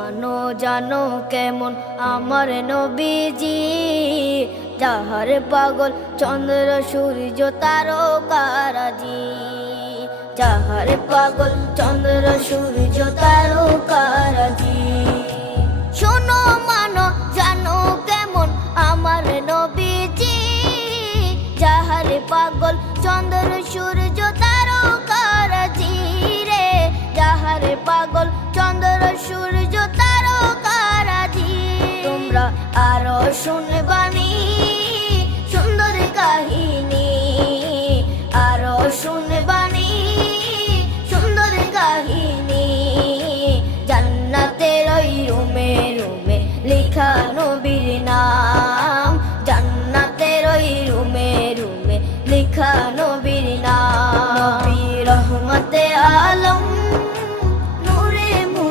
মানো জানো কেমন আমার নবীজি, যাহার পাগল চন্দ্র সূর্য তারকারাজি, যাহার পাগল চন্দ্র সূর্য তারকারাজি। শোনো মানো জানো কেমন আমার নবীজি, যাহার পাগল চন্দ্র সূর্য তারকারাজি রে, যাহার পাগল চন্দ্র সূর্য তারকারাজি। তোমরা আরো শুনবে